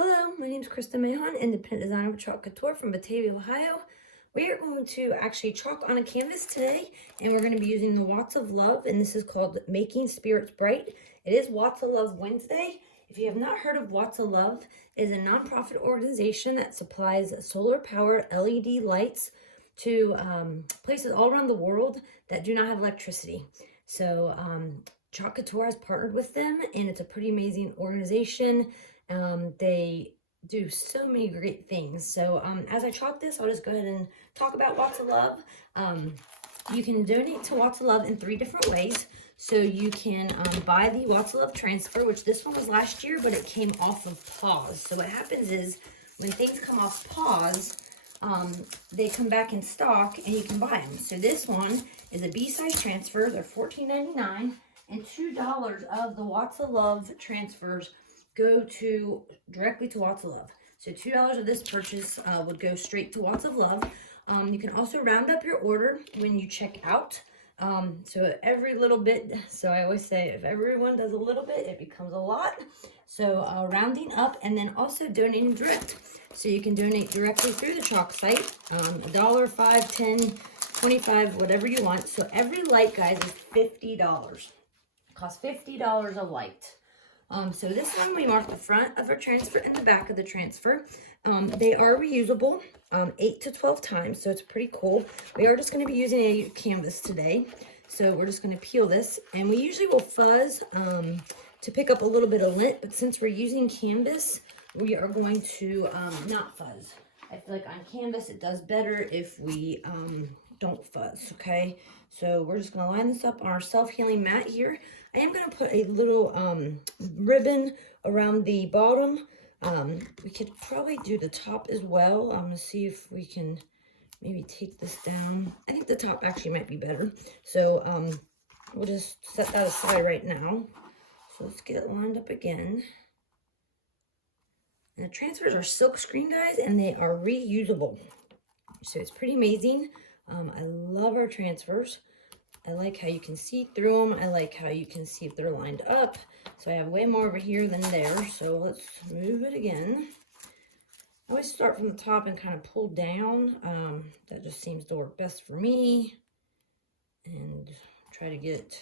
Hello, my name is Krista Mahon, independent designer with Chalk Couture from Batavia, Ohio. We are going to actually chalk on a canvas today, and we're going to be using the Watts of Love, and this is called Making Spirits Bright. It is Watts of Love Wednesday. If you have not heard of Watts of Love, it is a nonprofit organization that supplies solar-powered LED lights to places all around the world that do not have electricity. So Chalk Couture has partnered with them, and it's a pretty amazing organization. They do so many great things. So as I chalk this, I'll just go ahead and talk about Watts of Love. You can donate to Watts of Love in 3 different ways. So you can buy the Watts of Love transfer, which this one was last year, but it came off of pause. So what happens is when things come off pause, they come back in stock and you can buy them. So this one is a B-size transfer. They're $14.99, and $2 of the Watts of Love transfers go directly to Watts of Love. So $2 of this purchase would go straight to Watts of Love. You can also round up your order when you check out. So every little bit, so I always say if everyone does a little bit, it becomes a lot. So rounding up, and then also donating direct. So you can donate directly through the chalk site, $1, $5, $10, $25, whatever you want. So every light, guys, is $50. It costs $50 a light. So this one, we mark the front of our transfer and the back of the transfer. They are reusable 8 to 12 times, so it's pretty cool. We are just going to be using a canvas today. So we're just going to peel this, and we usually will fuzz to pick up a little bit of lint, but since we're using canvas, we are going to not fuzz. I feel like on canvas, it does better if we don't fuzz, okay? So we're just going to line this up on our self-healing mat here. I am going to put a little ribbon around the bottom. We could probably do the top as well. I'm going to see if we can maybe take this down. I think the top actually might be better. So we'll just set that aside right now. So let's get it lined up again. And the transfers are silk screen, guys, and they are reusable. So it's pretty amazing. I love our transfers. I like how you can see through them. I like how you can see if they're lined up. So I have way more over here than there. So let's move it again. I always start from the top and kind of pull down. That just seems to work best for me. And try to get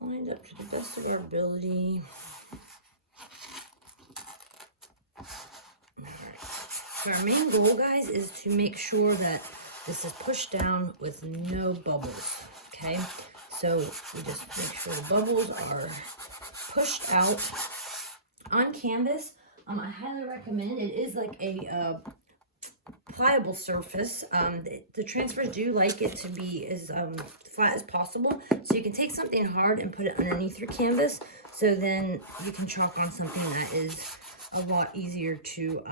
lined up to the best of our ability. So our main goal, guys, is to make sure that this is pushed down with no bubbles, okay? So we just make sure the bubbles are pushed out on canvas. I highly recommend, it is like a pliable surface. The transfers do like it to be as flat as possible. So you can take something hard and put it underneath your canvas. So then you can chalk on something that is a lot easier to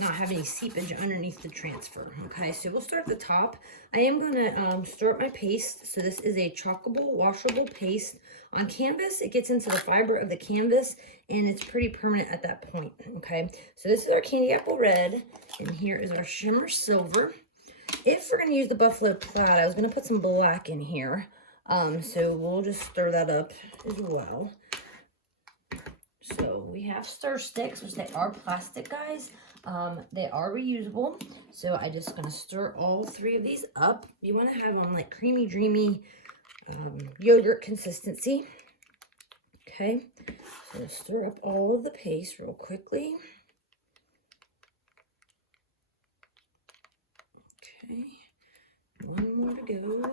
not have any seepage underneath the transfer. Okay, so we'll start at the top. I am going to stir up my paste. So this is a chalkable, washable paste. On canvas, it gets into the fiber of the canvas, and it's pretty permanent at that point. Okay, so this is our candy apple red, and here is our shimmer silver. If we're going to use the buffalo plaid, I was going to put some black in here. So we'll just stir that up as well. So we have stir sticks, which they are plastic, guys. They are reusable. So I just gonna stir all 3 of these up. You want to have them like creamy, dreamy yogurt consistency. Okay, so stir up all of the paste real quickly. Okay, 1 more to go.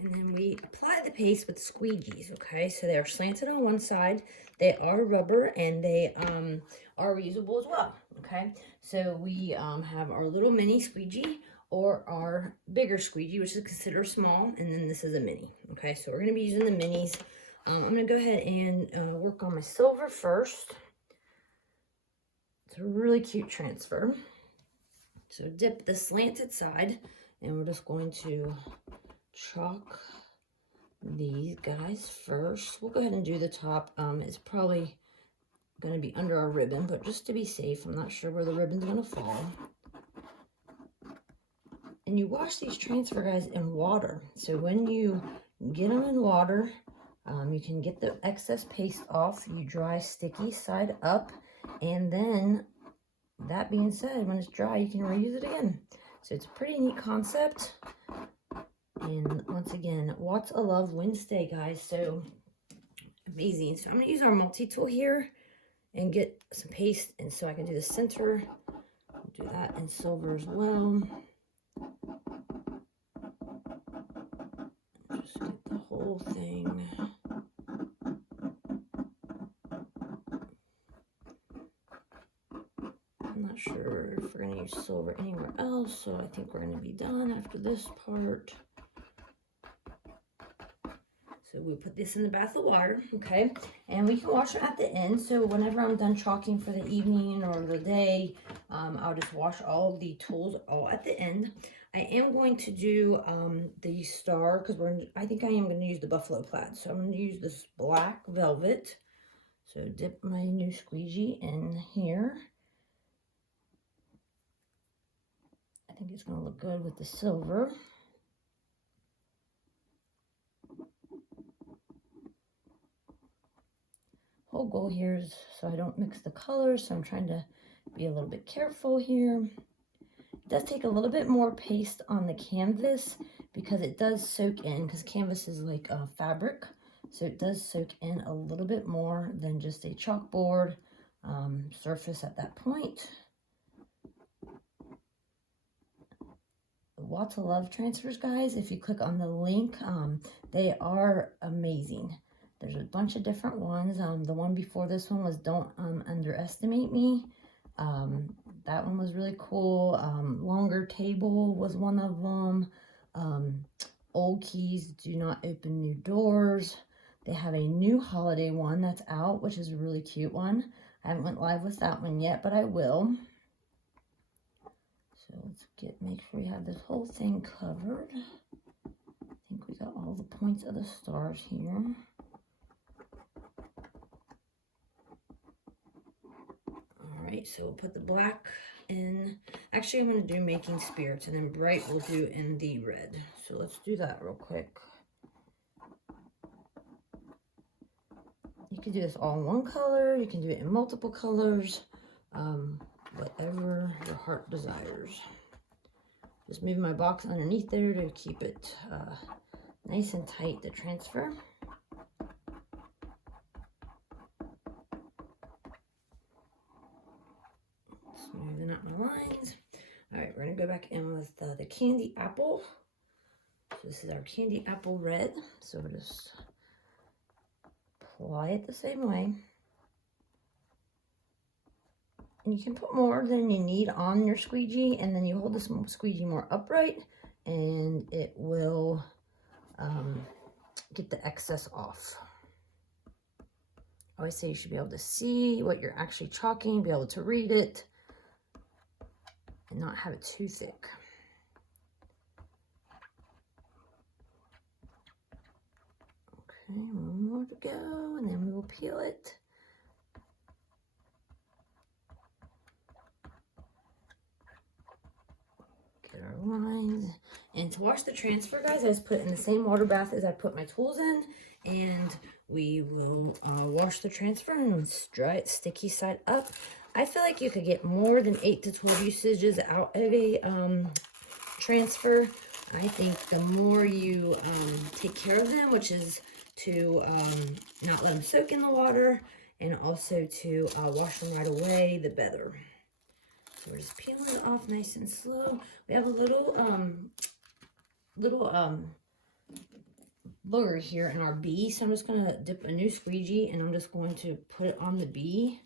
And then we apply the paste with Squeegees, okay? So they are slanted on one side, they are rubber, and they are reusable as well, okay? So we have our little mini squeegee or our bigger squeegee, which is considered small, and then this is a mini, okay? So we're going to be using the minis. I'm going to go ahead and work on my silver first. It's a really cute transfer. So dip the slanted side, and we're just going to chalk these guys first. We'll go ahead and do the top. It's probably going to be under our ribbon, but just to be safe, I'm not sure where the ribbon's going to fall. And you wash these transfer guys in water. So when you get them in water, you can get the excess paste off. You dry sticky side up, and then that being said, when it's dry, you can reuse it again. So it's a pretty neat concept. And once again, Watts of Love Wednesday, guys. So amazing. So I'm going to use our multi-tool here and get some paste, and so I can do the center. I'll do that in silver as well. Just get the whole thing. I'm not sure if we're going to use silver anywhere else, so I think we're going to be done after this part. So we put this in the bath of water, okay? And we can wash it at the end. So whenever I'm done chalking for the evening or the day, I'll just wash all of the tools all at the end. I am going to do the star, because I think I am going to use the buffalo plaid. So I'm going to use this black velvet. So dip my new squeegee in here. I think it's going to look good with the silver. Whole goal here is so I don't mix the colors, so I'm trying to be a little bit careful here. It does take a little bit more paste on the canvas because it does soak in, because canvas is like a fabric, so it does soak in a little bit more than just a chalkboard surface at that point. Watts of Love transfers, guys, if you click on the link, they are amazing. There's a bunch of different ones. The one before this one was Don't Underestimate Me. That one was really cool. Longer Table was one of them. Old Keys Do Not Open New Doors. They have a new holiday one that's out, which is a really cute one. I haven't went live with that one yet, but I will. So let's make sure we have this whole thing covered. I think we got all the points of the stars here. Alright, so we'll put the black in. Actually, I'm going to do Making Spirits, and then bright we'll do in the red. So let's do that real quick. You can do this all in one color. You can do it in multiple colors. Whatever your heart desires. Just moving my box underneath there to keep it nice and tight to transfer. Smoothing out my lines. All right, we're gonna go back in with the candy apple. So this is our candy apple red. So we'll just apply it the same way. And you can put more than you need on your squeegee, and then you hold this squeegee more upright, and it will get the excess off. I always say you should be able to see what you're actually chalking, be able to read it, and not have it too thick. Okay, one more to go, and then we will peel it. Get our lines. And to wash the transfer, guys, I just put it in the same water bath as I put my tools in, and we will wash the transfer and dry it sticky side up. I feel like you could get more than 8 to 12 usages out of a transfer. I think the more you take care of them, which is to not let them soak in the water, and also to wash them right away, the better. So we're just peeling it off nice and slow. We have a little booger here in our bee, so I'm just going to dip a new squeegee, and I'm just going to put it on the bee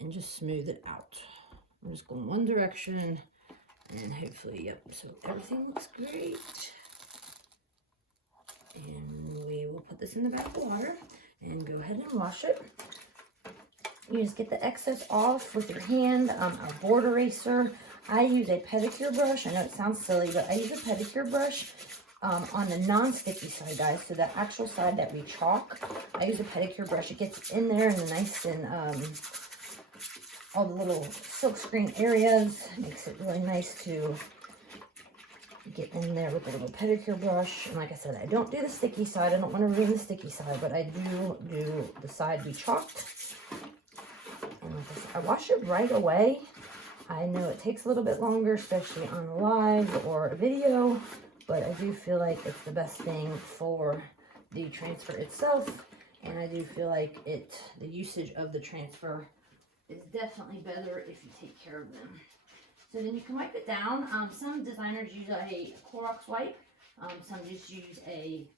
and just smooth it out. I'm just going one direction, and hopefully, yep, so everything looks great. And we will put this in the bath of water and go ahead and wash it. You just get the excess off with your hand. Our board eraser, I use a pedicure brush. I know it sounds silly, but I use a pedicure brush on the non-sticky side, guys. So the actual side that we chalk, I use a pedicure brush. It gets in there and nice and all the little silk screen areas. Makes it really nice to get in there with a little pedicure brush. And like I said, I don't do the sticky side. I don't want to ruin the sticky side, but I do the side be chalked. And like I said, I wash it right away. I know it takes a little bit longer, especially on a live or a video, but I do feel like it's the best thing for the transfer itself. And I do feel like the usage of the transfer is definitely better if you take care of them. So then you can wipe it down. Some designers use a Clorox wipe. Some just use a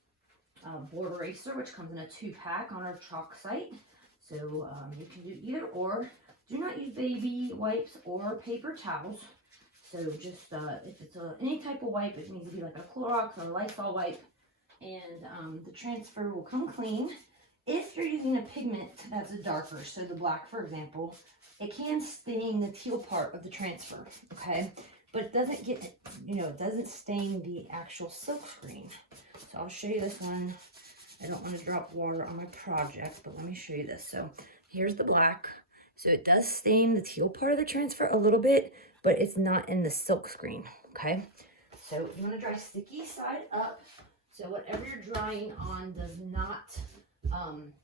board eraser, which comes in a 2-pack on our chalk site. So you can do either or. Do not use baby wipes or paper towels. So just if it's any type of wipe, it needs to be like a Clorox or a Lysol wipe. And the transfer will come clean. If you're using a pigment that's a darker, so the black, for example, it can stain the teal part of the transfer, okay? But it doesn't get, it doesn't stain the actual silk screen. So I'll show you this one. I don't want to drop water on my project, but let me show you this. So here's the black. So it does stain the teal part of the transfer a little bit, but it's not in the silk screen, okay? So you want to dry sticky side up. So whatever you're drying on does not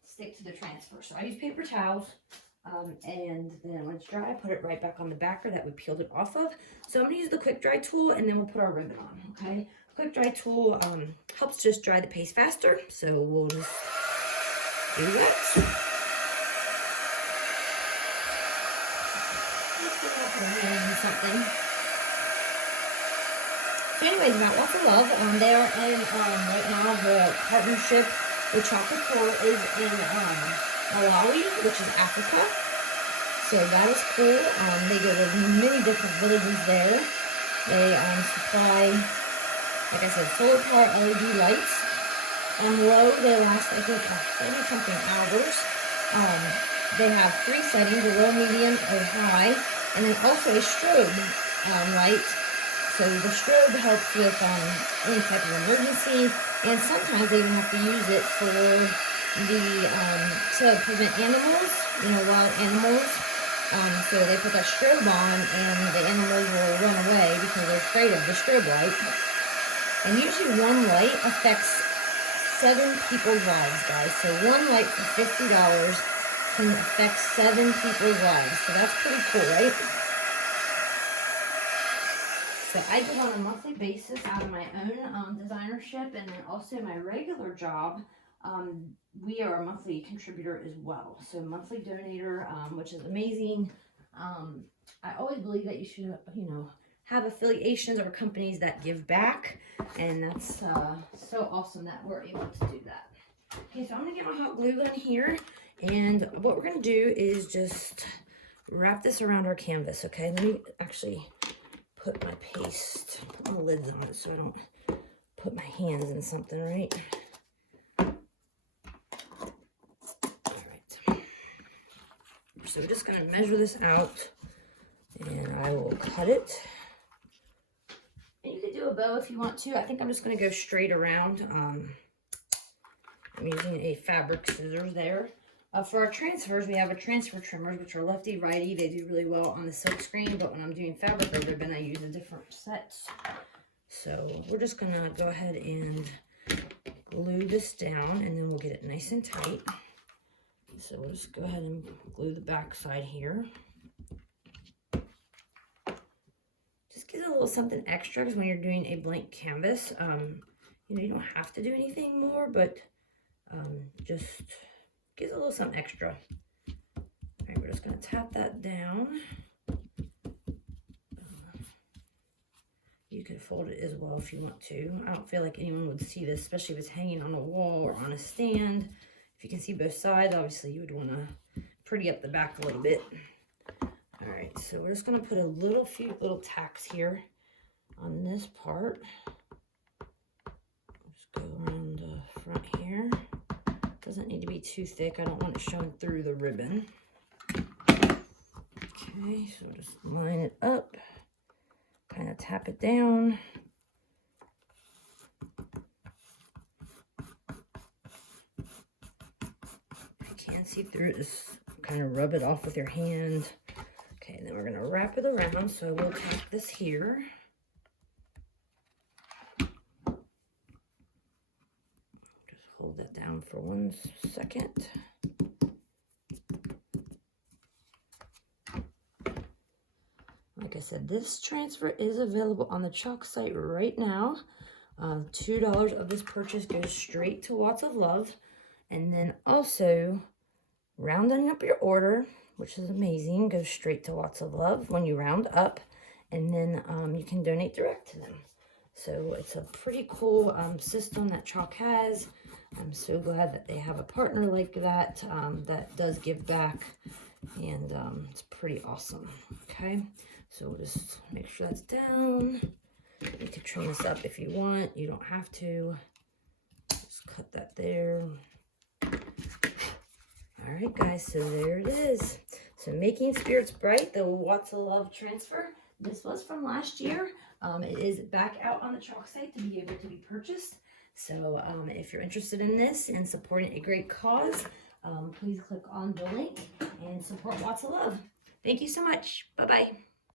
stick to the transfer. So I use paper towels, and then when it's dry, I put it right back on the backer that we peeled it off of. So I'm gonna use the quick dry tool, and then we'll put our ribbon on, okay? Quick dry tool helps just dry the paste faster, so we'll just do that. Something. So anyways, about Lots of Love, they are in, right now, the partnership with Couture is in Malawi, which is Africa. So that is cool. They go to many different villages there. They supply, like I said, solar power LED lights. Low, they last, I think, 30-something hours. They have 3 settings, a low, medium, or high, and then also a strobe light. So the strobe helps with any type of emergency, and sometimes they even have to use it for to prevent animals, wild animals. So they put that strobe on, and the animals will run away because they're afraid of the strobe light. And usually one light affects 7 people's lives, guys. So one light for $50 can affect 7 people's lives. So that's pretty cool, right? So I do it on a monthly basis out of my own designership, and then also my regular job. We are a monthly contributor as well. So monthly donator, which is amazing. I always believe that you should, have affiliations or companies that give back, and that's so awesome that we're able to do that. Okay, so I'm gonna get my hot glue gun here, and what we're gonna do is just wrap this around our canvas. Okay, let me actually put my paste, put my lids on it so I don't put my hands in something, right? All right. So we're just gonna measure this out, and I will cut it. And you could do a bow if you want to. I think I'm just gonna go straight around. I'm using a fabric scissors there. For our transfers, we have a transfer trimmers, which are lefty, righty. They do really well on the silk screen, but when I'm doing fabric or ribbon, I use a different set. So we're just gonna go ahead and glue this down, and then we'll get it nice and tight. So we'll just go ahead and glue the back side here. Just gives a little something extra, because when you're doing a blank canvas, you don't have to do anything more, but just gives a little something extra. All right, we're just going to tap that down. You could fold it as well if you want to. I don't feel like anyone would see this, especially if it's hanging on a wall or on a stand. If you can see both sides, obviously you would want to pretty up the back a little bit. All right, so we're just going to put a few little tacks here on this part. Just go around the front here. Doesn't need to be too thick. I don't want it showing through the ribbon. Okay, so just line it up, kind of tap it down. If you can't see through it, just kind of rub it off with your hand. Okay, and then we're going to wrap it around, so we'll tap this here. hold that down for 1 second. Like I said, this transfer is available on the Chalk site right now. $2 of this purchase goes straight to Watts of Love. And then also, rounding up your order, which is amazing, goes straight to Watts of Love when you round up. And then you can donate direct to them. So it's a pretty cool system that Chalk has. I'm so glad that they have a partner like that that does give back. And it's pretty awesome. Okay, so we'll just make sure that's down. You can trim this up if you want. You don't have to. Just cut that there. All right, guys, so there it is. So Making Spirits Bright, the Watts of Love transfer. This was from last year. It is back out on the Chalk site to be able to be purchased. So if you're interested in this and supporting a great cause, please click on the link and support Watts of Love. Thank you so much. Bye-bye.